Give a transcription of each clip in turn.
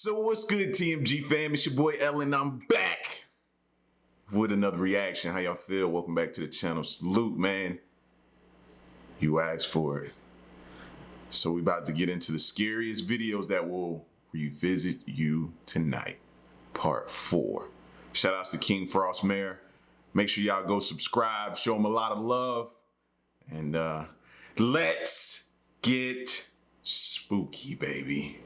So what's good, TMG fam? It's your boy Ellen. I'm back with another reaction. How y'all feel? Welcome back to the channel. Salute, man. You asked for it. So we about to get into the scariest videos that will revisit you tonight. Part 4. Shout outs to KingFrostmare. Make sure y'all go subscribe. Show them a lot of love. And let's get spooky, baby.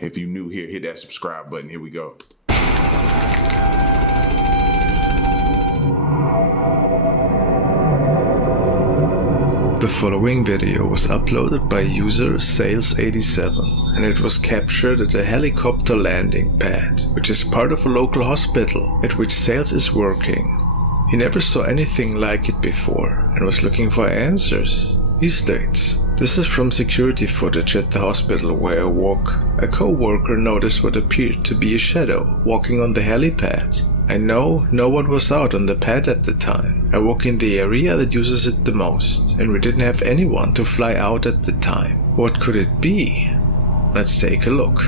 If you're new here, hit that subscribe button. Here we go. The following video was uploaded by user Sales87 and it was captured at a helicopter landing pad, which is part of a local hospital at which Sales is working. He never saw anything like it before and was looking for answers. He states, "This is from security footage at the hospital where I work. A co-worker noticed what appeared to be a shadow walking on the helipad. I know no one was out on the pad at the time. I work in the area that uses it the most, and we didn't have anyone to fly out at the time. What could it be? Let's take a look."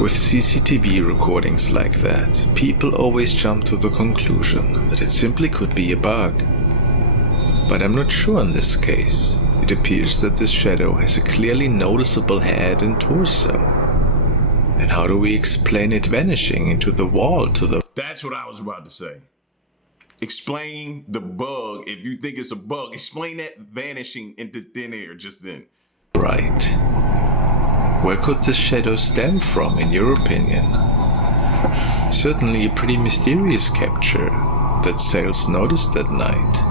With CCTV recordings like that, people always jump to the conclusion that it simply could be a bug. But I'm not sure in this case. It appears that this shadow has a clearly noticeable head and torso. And how do we explain it vanishing into the wall to the... That's what I was about to say. Explain the bug. If you think it's a bug, explain that vanishing into thin air just then. Right. Where could this shadow stem from, in your opinion? Certainly a pretty mysterious capture that Sales noticed that night.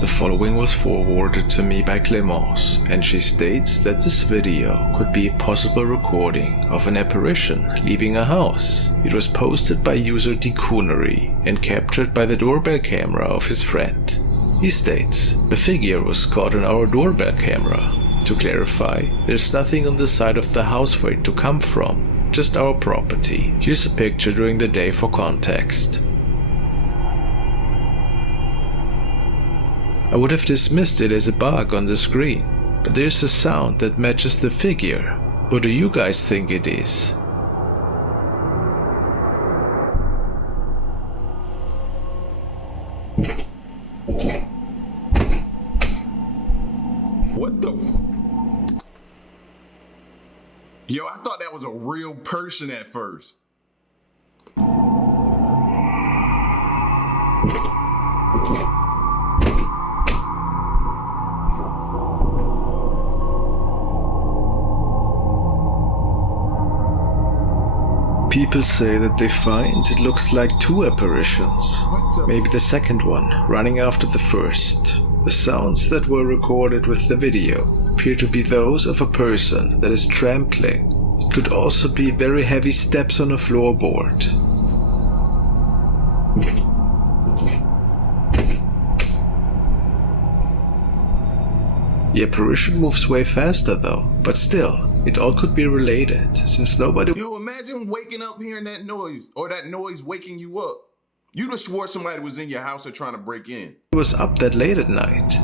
The following was forwarded to me by Clemence, and she states that this video could be a possible recording of an apparition leaving a house. It was posted by user Decoonery and captured by the doorbell camera of his friend. He states, "The figure was caught on our doorbell camera. To clarify, there's nothing on the side of the house for it to come from, just our property. Here's a picture during the day for context." I would have dismissed it as a bug on the screen, but there's a sound that matches the figure. What do you guys think it is? What the Yo, I thought that was a real person at first. People say that they find it looks like two apparitions. Maybe the second one, running after the first. The sounds that were recorded with the video appear to be those of a person that is trampling. It could also be very heavy steps on a floorboard. The apparition moves way faster though, but still, it all could be related, since nobody... Yo, imagine waking up hearing that noise, or that noise waking you up. You'd have swore somebody was in your house or trying to break in. was up that late at night.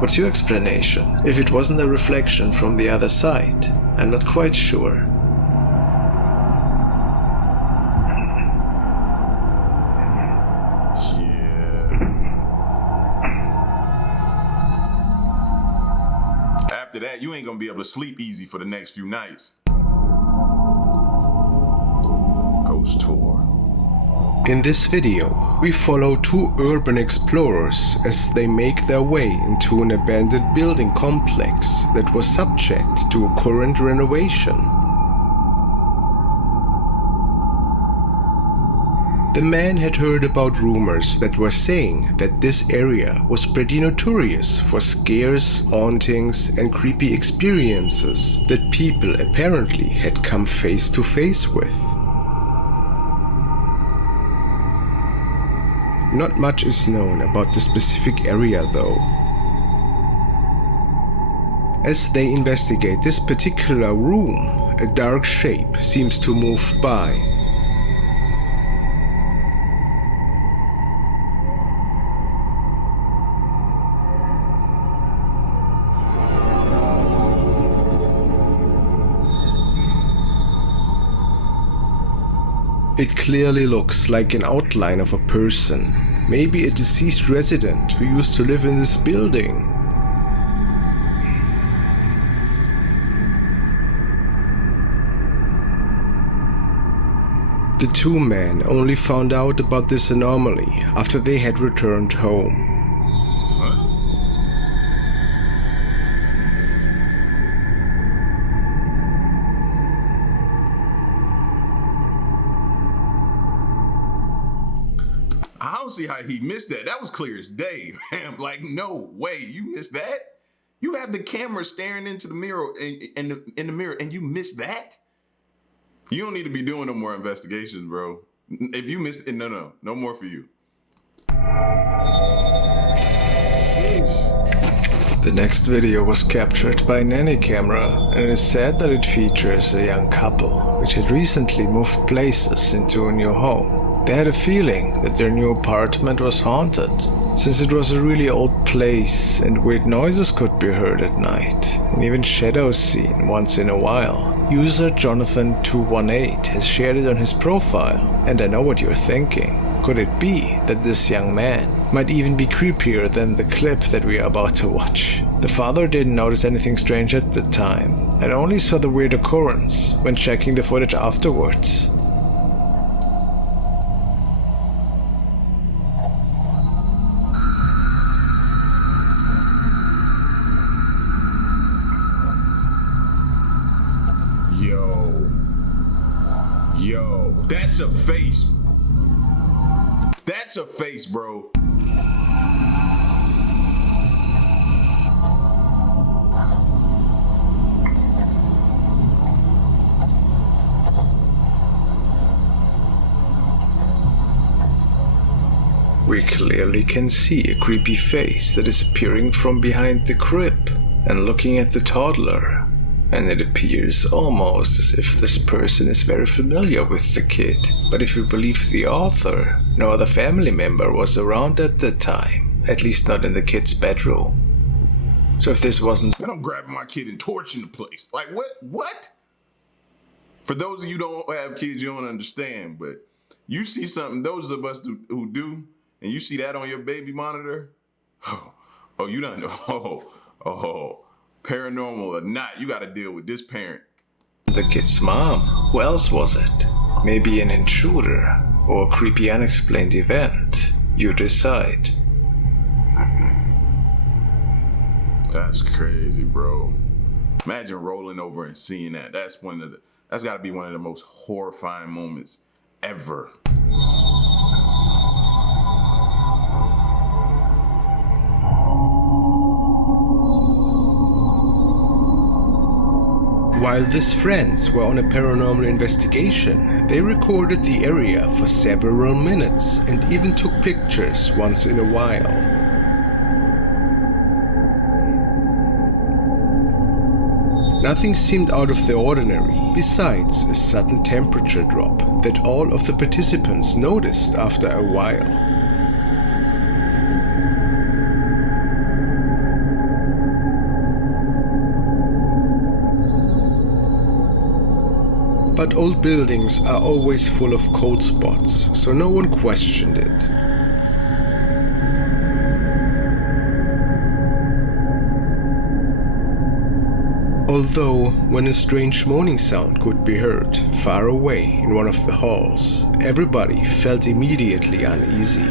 What's your explanation? If it wasn't a reflection from the other side, I'm not quite sure. After that, you ain't gonna be able to sleep easy for the next few nights. Ghost tour. In this video, we follow two urban explorers as they make their way into an abandoned building complex that was subject to a current renovation. The man had heard about rumors that were saying that this area was pretty notorious for scares, hauntings, and creepy experiences that people apparently had come face to face with. Not much is known about the specific area though. As they investigate this particular room, a dark shape seems to move by. It clearly looks like an outline of a person, maybe a deceased resident who used to live in this building. The two men only found out about this anomaly after they had returned home. I don't see how he missed that. That was clear as day, man. Like, no way, you missed that? You have the camera staring into the mirror in the mirror, and you missed that? You don't need to be doing no more investigations, bro. If you missed it, no more for you. The next video was captured by Nanny camera, and it is said that it features a young couple which had recently moved places into a new home. They had a feeling that their new apartment was haunted, since it was a really old place and weird noises could be heard at night, and even shadows seen once in a while. User Jonathan218 has shared it on his profile, and I know what you're thinking. Could it be that this young man might even be creepier than the clip that we are about to watch? The father didn't notice anything strange at the time, and only saw the weird occurrence when checking the footage afterwards. Yo, that's a face. That's a face, bro. We clearly can see a creepy face that is appearing from behind the crib and looking at the toddler. And it appears almost as if this person is very familiar with the kid. But if we believe the author, no other family member was around at the time, at least not in the kid's bedroom. So if this wasn't... And I'm grabbing my kid and torching the place. Like, what? For those of you who don't have kids, you don't understand, but you see something, those of us who do, and you see that on your baby monitor, oh, you don't know, paranormal or not, you gotta deal with this parent. The kid's mom. Who else was it? Maybe an intruder or a creepy unexplained event. You decide. That's crazy, bro. Imagine rolling over and seeing that. That's gotta be one of the most horrifying moments ever. While these friends were on a paranormal investigation, they recorded the area for several minutes and even took pictures once in a while. Nothing seemed out of the ordinary, besides a sudden temperature drop that all of the participants noticed after a while. But old buildings are always full of cold spots, so no one questioned it. Although, when a strange moaning sound could be heard far away in one of the halls, everybody felt immediately uneasy.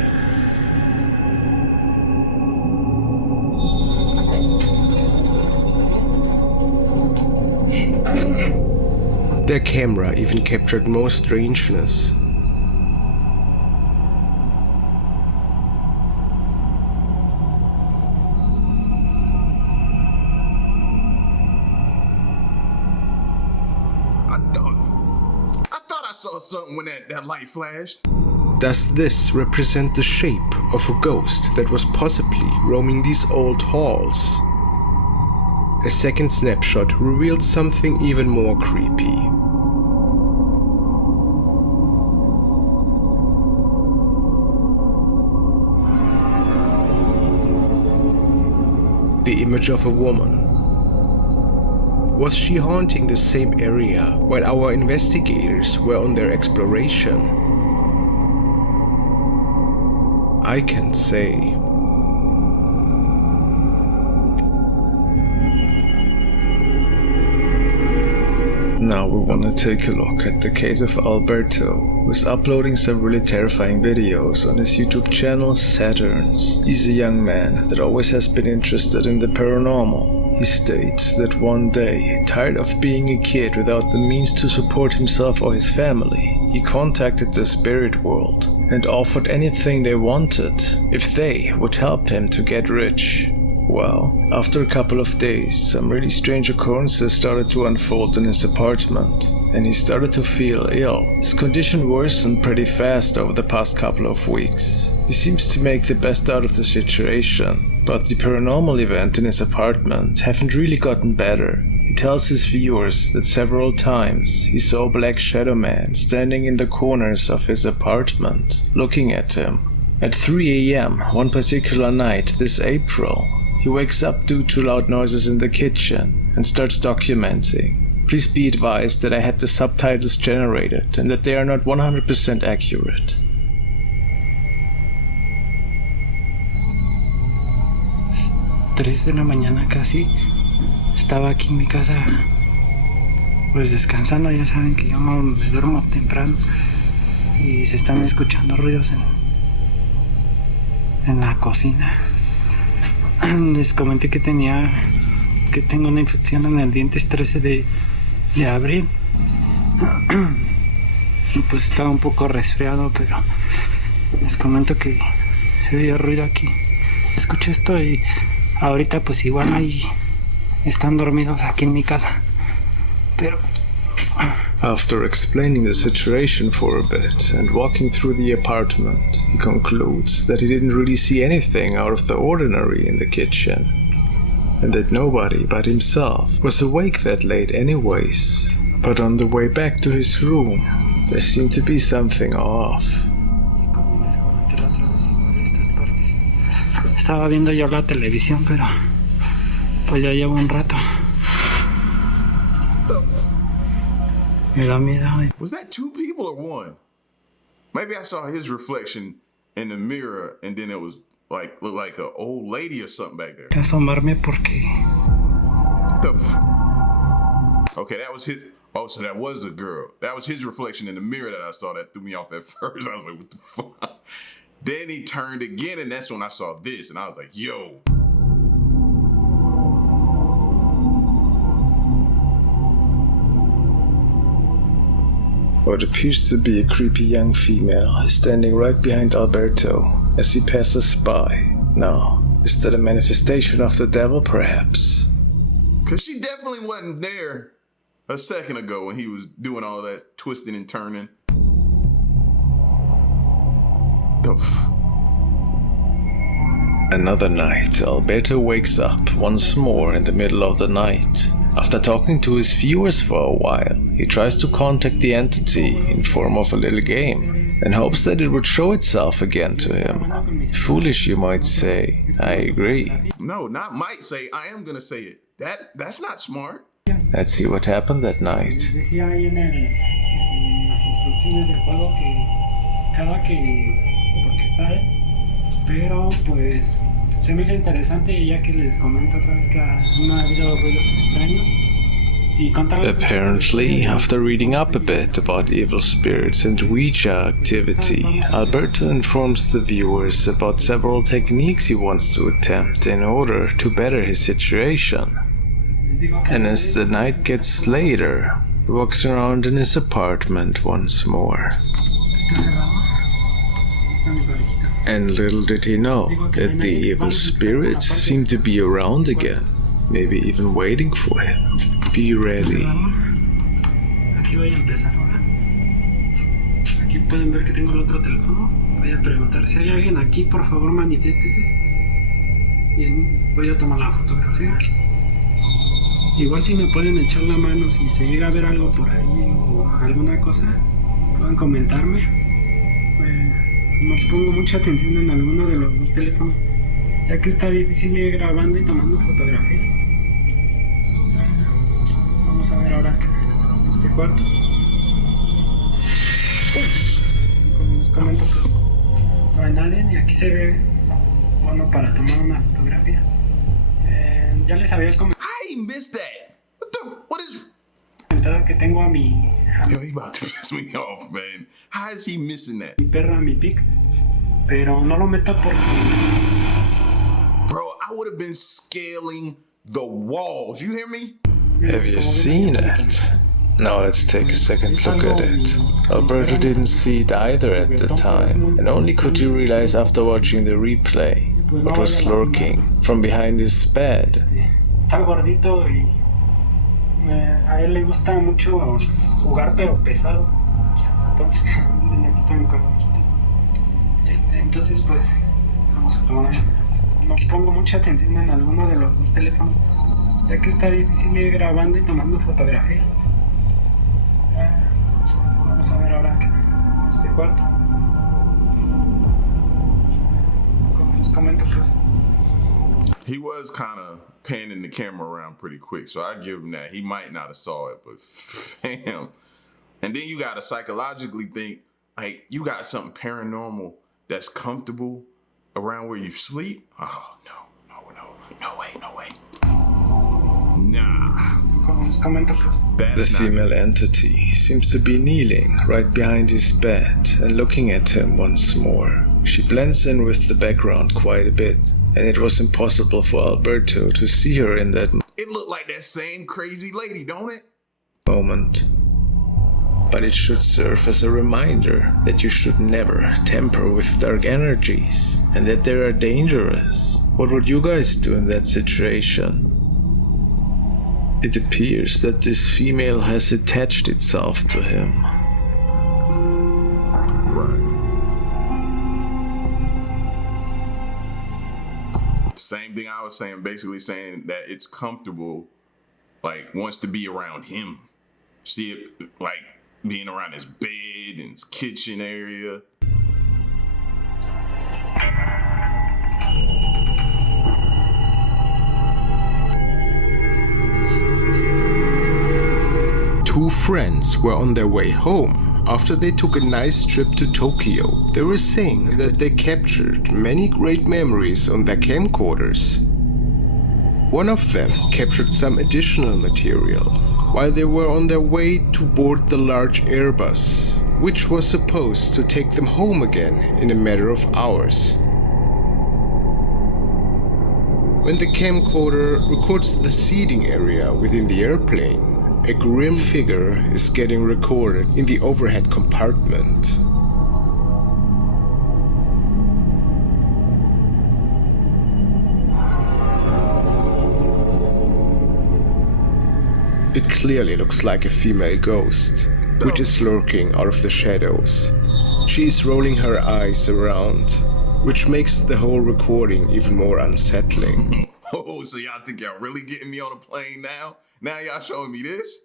Their camera even captured more strangeness. saw something when that light flashed. Does this represent the shape of a ghost that was possibly roaming these old halls? A second snapshot revealed something even more creepy. The image of a woman. Was she haunting the same area while our investigators were on their exploration? I can't say. Now we want to take a look at the case of Alberto, who is uploading some really terrifying videos on his YouTube channel Saturns. He's a young man that always has been interested in the paranormal. He states that one day, tired of being a kid without the means to support himself or his family, he contacted the spirit world and offered anything they wanted if they would help him to get rich. Well, after a couple of days, some really strange occurrences started to unfold in his apartment, and he started to feel ill. His condition worsened pretty fast over the past couple of weeks. He seems to make the best out of the situation, but the paranormal event in his apartment haven't really gotten better. He tells his viewers that several times he saw a black shadow man standing in the corners of his apartment, looking at him. At 3 AM one particular night this April, he wakes up due to loud noises in the kitchen and starts documenting. Please be advised that I had the subtitles generated and that they are not 100% accurate. Tres de la mañana casi, estaba aquí en mi casa pues descansando. Ya saben que yo me duermo temprano y se están escuchando ruidos en la cocina. Les comenté que tengo una infección en el diente 13 de abril y pues estaba un poco resfriado, pero les comento que se oye ruido aquí. Escuché esto y ahorita pues igual ahí están dormidos aquí en mi casa, pero... After explaining the situation for a bit and walking through the apartment, he concludes that he didn't really see anything out of the ordinary in the kitchen, and that nobody but himself was awake that late anyways. But on the way back to his room, there seemed to be something off. Estaba viendo yo la televisión, pero pues ya llevo un rato. Me da miedo. Was that two people or one? Maybe I saw his reflection in the mirror and then it was like, looked like an old lady or something back there. Asomarme porque... Okay, that was his... Oh, so that was a girl. That was his reflection in the mirror that I saw that threw me off at first. I was like, what the fuck? Then he turned again and that's when I saw this and I was like, yo. What appears to be a creepy young female is standing right behind Alberto as he passes by. Now, is that a manifestation of the devil, perhaps? Because she definitely wasn't there a second ago when he was doing all that twisting and turning. Another night, Alberto wakes up once more in the middle of the night. After talking to his viewers for a while, he tries to contact the entity in form of a little game and hopes that it would show itself again to him. Foolish, you might say. I agree. No, not might say. I am gonna say it. That's not smart. Let's see what happened that night. Decía ahí en las instrucciones del juego que cada que... porque está él, pero pues se me hizo interesante ya que les comento otra vez que no ha habido ruidos extraños. Apparently, after reading up a bit about evil spirits and Ouija activity, Alberto informs the viewers about several techniques he wants to attempt in order to better his situation. And as the night gets later, he walks around in his apartment once more. And little did he know that the evil spirits seem to be around again, maybe even waiting for him. Be ready. Aquí voy a empezar ahora. Aquí pueden ver que tengo el otro teléfono. Voy a preguntar si hay alguien aquí, por favor manifiéstese. Bien, voy a tomar la fotografía. Igual si me pueden echar la mano si se llega a ver algo por ahí o alguna cosa, pueden comentarme. No pongo mucha atención en alguno de los dos teléfonos, ya que está difícil ir grabando y tomando fotografía. Vamos a ver ahora este cuarto. Como les comento, pues, no hay nadie y aquí se ve bueno para tomar una fotografía. Ya les había comentado How you missed that? What is? que tengo a mi Yo, he about to piss me off, man. How is he missing that? perro, a mi pic, pero no lo meto porque Bro, I would have been scaling the walls. You hear me? Have you seen it? Now let's take a second look at it. Alberto didn't see it either at the time, and only could he realize after watching the replay what was lurking from behind his bed. está gordito y a él le gusta mucho jugar pero pesado. Entonces, miren, aquí está mi conejito. Entonces pues vamos a tomar. No pongo mucha atención en alguno de los dos teléfonos, ya que está difícil ir grabando y tomando fotografía. Vamos a ver ahora este cuarto. Como les comento, pues He was kind of panning the camera around pretty quick, so I give him that. He might not have saw it, but fam. And then you gotta psychologically think, like, you got something paranormal that's comfortable around where you sleep? Oh, no way. Nah. como les comento, pues The That's not female entity seems to be kneeling right behind his bed and looking at him once more. She blends in with the background quite a bit, and it was impossible for Alberto to see her in that It looked like that same crazy lady, don't it? moment. But it should serve as a reminder that you should never tamper with dark energies and that they are dangerous. What would you guys do in that situation? It appears that this female has attached itself to him. Right. Same thing I was saying, basically saying that it's comfortable, like, wants to be around him. See it, like, being around his bed and his kitchen area. Two friends were on their way home after they took a nice trip to Tokyo. They were saying that they captured many great memories on their camcorders. One of them captured some additional material while they were on their way to board the large Airbus, which was supposed to take them home again in a matter of hours. When the camcorder records the seating area within the airplane, a grim figure is getting recorded in the overhead compartment. It clearly looks like a female ghost, which is lurking out of the shadows. She is rolling her eyes around, which makes the whole recording even more unsettling. Oh, so y'all think y'all really getting me on a plane now? Now y'all showing me this?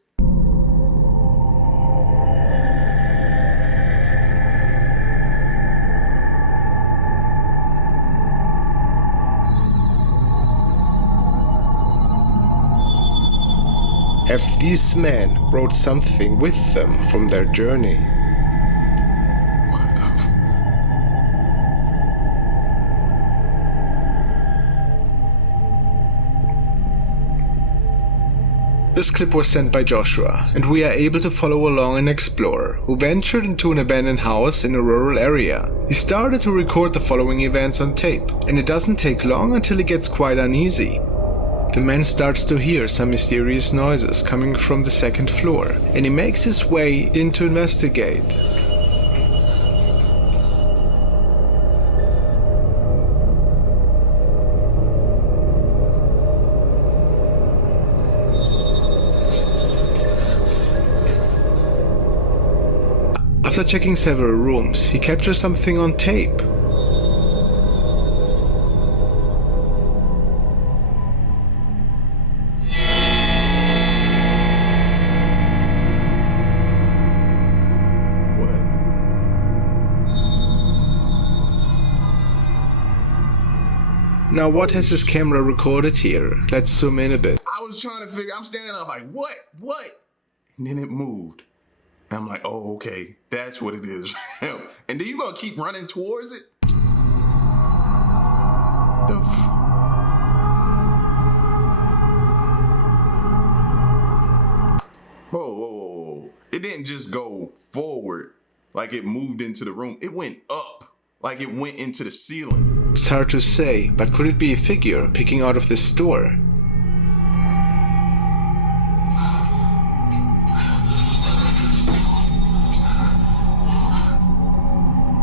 Have these men brought something with them from their journey? What the This clip was sent by Joshua, and we are able to follow along an explorer who ventured into an abandoned house in a rural area. He started to record the following events on tape, and it doesn't take long until he gets quite uneasy. The man starts to hear some mysterious noises coming from the second floor, and he makes his way in to investigate. A After checking several rooms, he captures something on tape. Now what has his camera recorded here? Let's zoom in a bit. I was trying to figure, I'm standing up like, what? And then it moved. And I'm like, oh, okay, that's what it is. And then you gonna keep running towards it? Whoa. It didn't just go forward like it moved into the room. It went up like it went into the ceiling. It's hard to say, but could it be a figure peeking out of this store?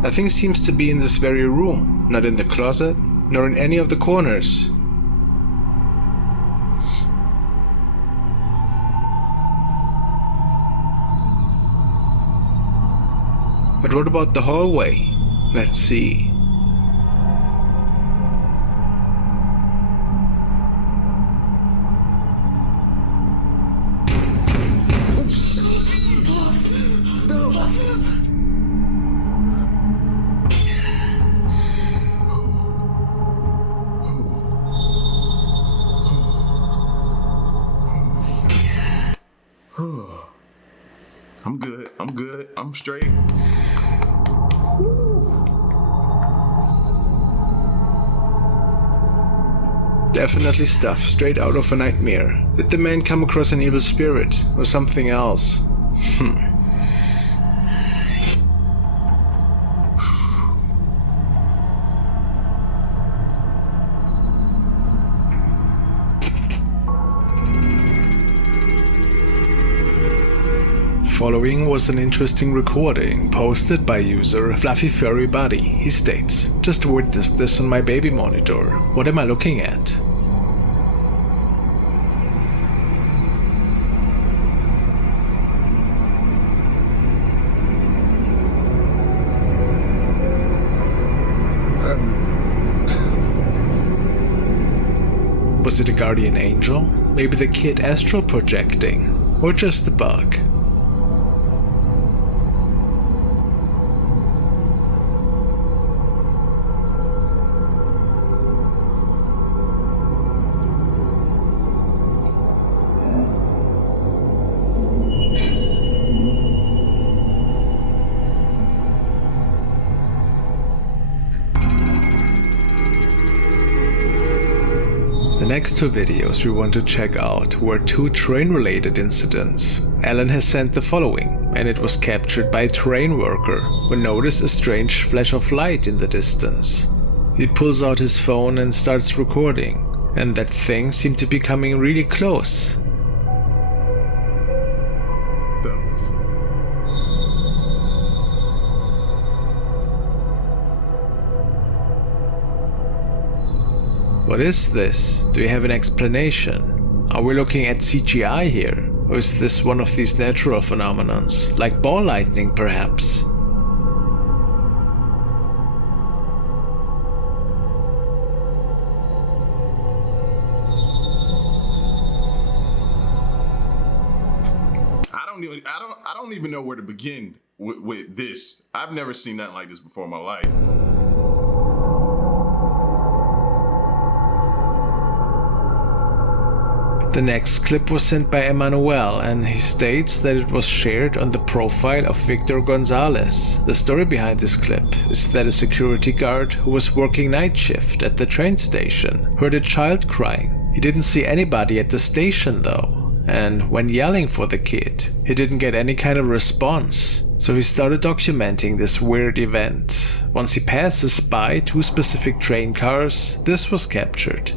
That thing seems to be in this very room, not in the closet, nor in any of the corners. But what about the hallway? Let's see. I'm good. I'm straight. Definitely stuff straight out of a nightmare. Did the man come across an evil spirit or something else? Following was an interesting recording posted by user Fluffy Furry Buddy. He states, "Just witnessed this on my baby monitor. What am I looking at?" Was it a guardian angel? Maybe the kid astral projecting? Or just a bug? The next two videos we want to check out were two train-related incidents. Alan has sent the following, and it was captured by a train worker who noticed a strange flash of light in the distance. He pulls out his phone and starts recording, and that thing seemed to be coming really close. What is this? Do you have an explanation? Are we looking at CGI here? Or is this one of these natural phenomenons, like ball lightning perhaps? I don't even know where to begin with this. I've never seen nothing like this before in my life. The next clip was sent by Emmanuel, and he states that it was shared on the profile of Victor Gonzalez. The story behind this clip is that a security guard who was working night shift at the train station heard a child crying. He didn't see anybody at the station though, and when yelling for the kid, he didn't get any kind of response. So he started documenting this weird event. Once he passes by two specific train cars, this was captured.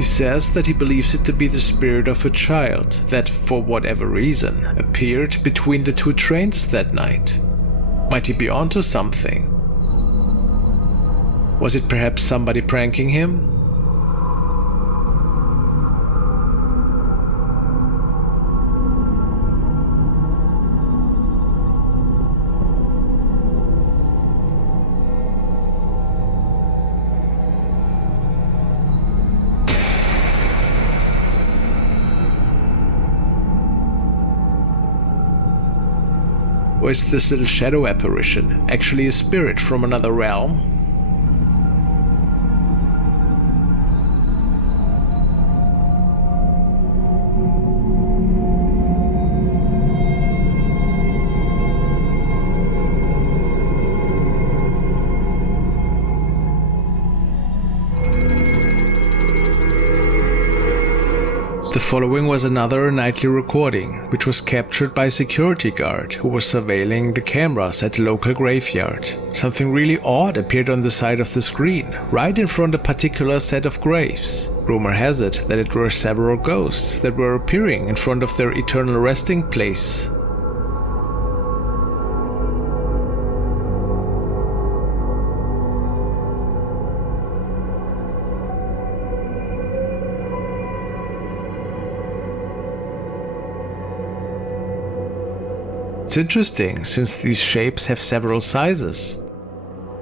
He says that he believes it to be the spirit of a child that, for whatever reason, appeared between the two trains that night. Might he be onto something? Was it perhaps somebody pranking him? Or is this little shadow apparition actually a spirit from another realm? The following was another nightly recording, which was captured by a security guard who was surveilling the cameras at the local graveyard. Something really odd appeared on the side of the screen, right in front of a particular set of graves. Rumor has it that it were several ghosts that were appearing in front of their eternal resting place. It's interesting, since these shapes have several sizes.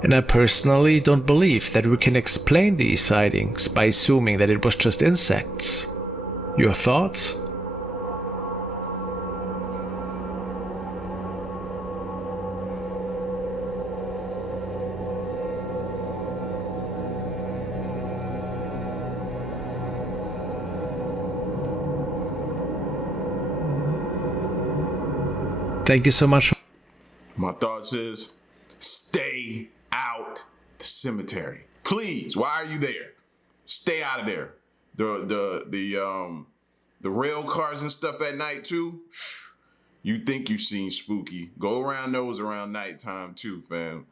And I personally don't believe that we can explain these sightings by assuming that it was just insects. Your thoughts? Thank you so much. My thoughts is, stay out the cemetery. Please, why are you there? Stay out of there. The rail cars and stuff at night too. You think you've seen spooky. Go around those around nighttime too, fam.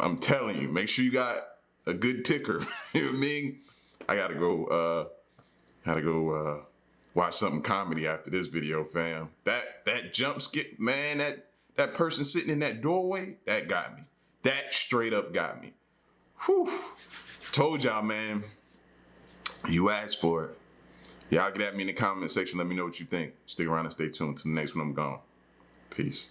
I'm telling you, make sure you got a good ticker. You know what I mean? I gotta go watch something comedy after this video, fam. That jump skip, man, that person sitting in that doorway, that got me. That straight up got me. Whew. Told y'all, man. You asked for it. Y'all get at me in the comment section. Let me know what you think. Stick around and stay tuned. Till the next one, I'm gone. Peace.